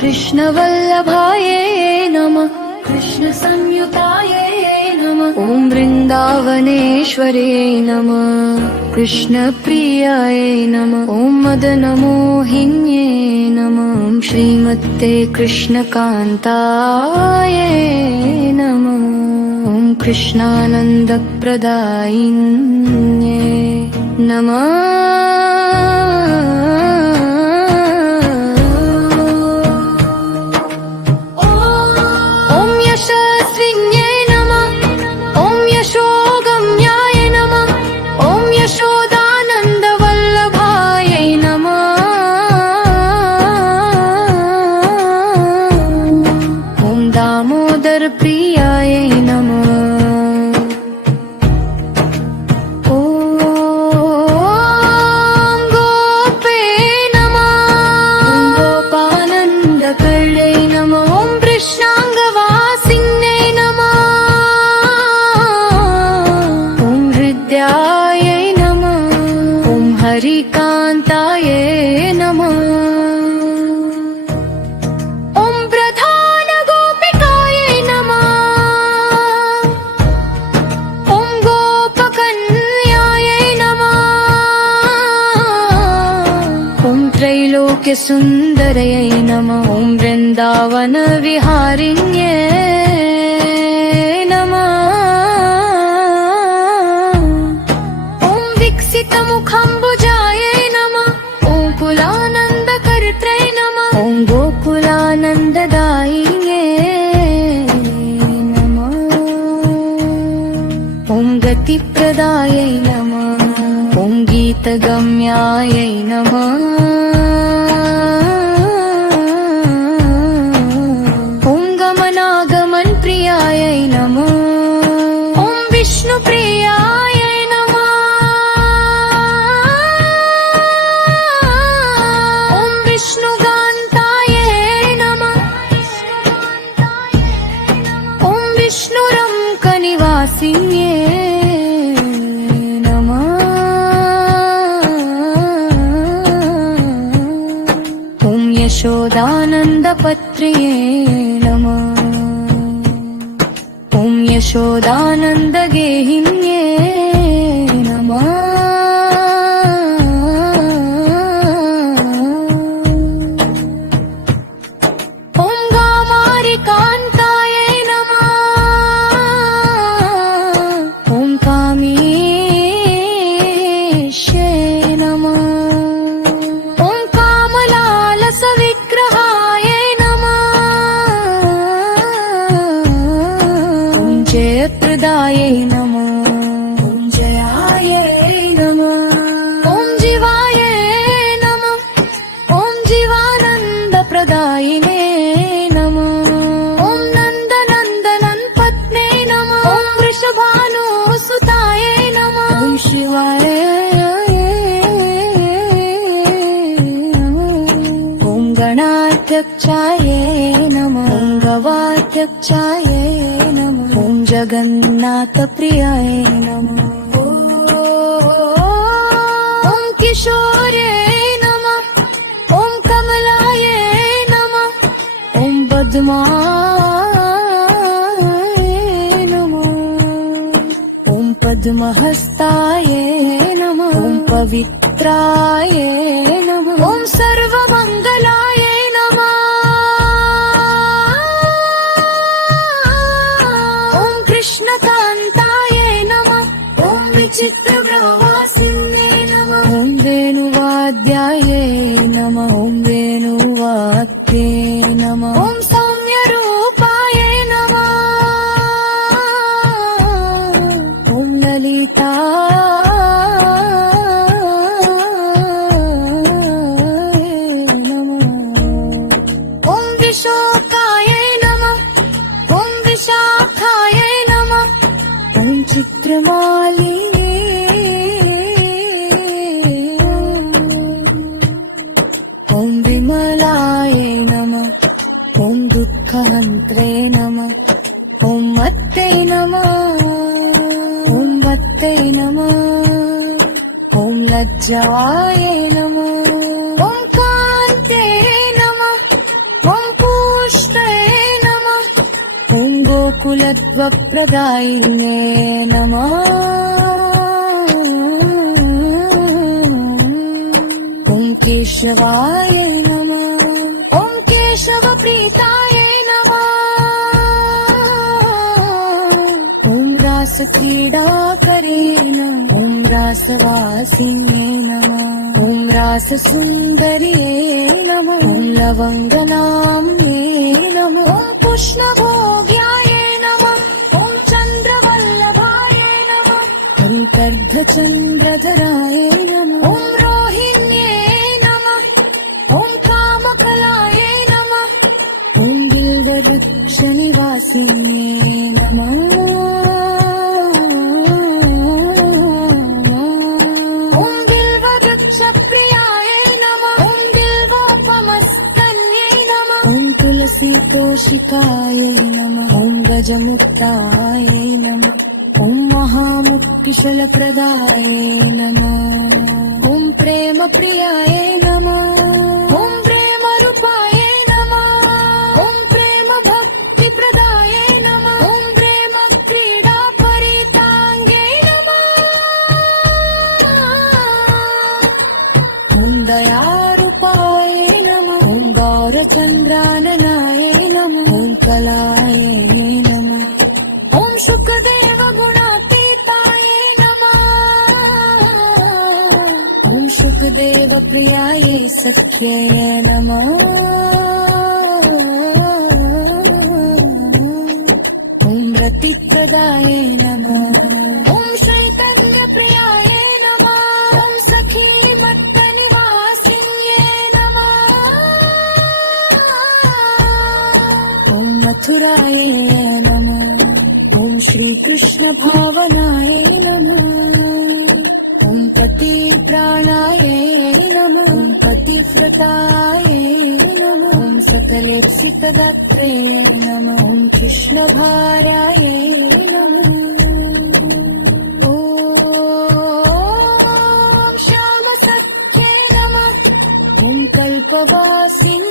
कृष्णवल्लभाय नमः कृष्ण संयुताय नमः ॐ वृन्दावनेश्वरे नमः कृष्ण प्रियाय नमः ॐ मदनमोहिन्ये नमः श्रीमते कृष्णकान्ताय नमः ॐ कृष्णानन्दप्रदायिन्ये नमः प्रियाय नमः ॐ गोपे नमः गोपानन्दकर्णे नमः ॐ कृष्णाङ्गवासिन्ये नमः ॐ हृद्याय नमः ॐ हरिकान्ताय नमः त्रैलोक्य सुन्दरयै नमः ॐ वृन्दावन विहारिण्ये नमः ॐ विकसित मुखम्बुजाय नमः ॐ कुलानन्दकर्त्रे नमः ॐ गोकुलानन्ददायिन्ये नमः ॐ गतिप्रदायै नमः ॐ गीतगम्यायै नमः प्रियाय नमः ॐ विष्णुकान्ताय नमः ॐ विष्णुरङ्कनिवासिन्ये नमः ॐ यशोदानन्दपत्र्ये नमः ॐ यशोदानन्दगेहिन्ये नमः ॐ गामारिकान्ताय नमः ॐ कामेश्ये नमः ॐ कामलालसविग्रहाय नमः ॐ जयप्रदाय नमः ॐ जयाय नमः ॐ जीवाय नमः ॐ जीवानन्दप्रदायिने नमः ॐ नन्दनन्दनन् पत्ने नमः ॐ वृषभानुसुताय नमः ॐ शिवाय ॐ गणाध्यक्षाय नमः ॐ गवाध्यक्षाय नमः ॐ जगन्नाथप्रियाय नमः ॐ किशोर्ये नमः ॐ कमलाय नमः ॐ पद्माय नमः ॐ पद्महस्ताय नमः ॐ पवित्राय नमः ॐ सर्वमङ्गलाय नमः ॐ कृष्णकान्ताय नमः ॐ विचित्रप्रवासिन्ये नमः ॐ वेणुवाद्याय नमः ॐ वेणुवाद्ये नमः ॐ सौम्यरूपाय नमः ॐ ललिता चित्रमालिनी ॐ विमलाय नमः ॐ दुःखहन्त्रे नमः ॐ मत्ते नमः ॐ भत्ते नमः ॐ लज्जाय नमः ॐ कान्ते नमः ॐ मूलत्वप्रदायिने नमः। ॐ केशवाय नमः। ॐ केशवप्रीताय नमः। ॐ रासक्रीडाकरे नमः। ॐ रासवासिने नमः। ॐ राससुन्दर्ये नमः। ॐ लवङ्गनाम्ने नमः। ॐ कृष्णभोग्याय नमः। ॐ चन्द्रवल्लभाय नमः। ॐ कर्धचन्द्रधराय नमः। ॐ रोहिण्ये नमः। ॐ कामकलाय नमः। ॐ बिल्ववृक्षनिवासिने नमः। ॐ बिल्ववृक्षप्रियाय नमः। ॐ बिल्वोपमस्तन्ये नमः। ॐ तुलसीतोषिकाय नमः। ॐ गजमुक्ताय नमः। ॐ महामुक्तिशलप्रदाय नमः। ॐ प्रेमप्रियाय नमः। ॐ प्रेमरूपाय नमः। ॐ प्रेमभक्तिप्रदाय नमः। ॐ प्रेमक्रीडापरिताङ्गे नमः। ॐ दयारूपाय नमः। ॐ गौरचन्द्राननाय नमः। ॐ कलाय नमः। ॐ शुकदेवगुणातीताय नमः। ॐ शुकदेवप्रियाय सख्याय नमः। ॐ रतिप्रदाय नमः। ॐ चैतन्यप्रियाय नमः। ॐ सखीमत्तनिवासिन्ये नमः। ॐ मथुराय नमः। ॐ श्रीकृष्णभावनाय नमः। ॐ पतिप्राणाय नमः। ॐ पतिव्रताय नमः। ॐ सकलेप्सितदत्ते नमः। ॐ कृष्णभार्याय नमः। ॐ श्यामसख्ये नमः। ॐ कल्पवासिन्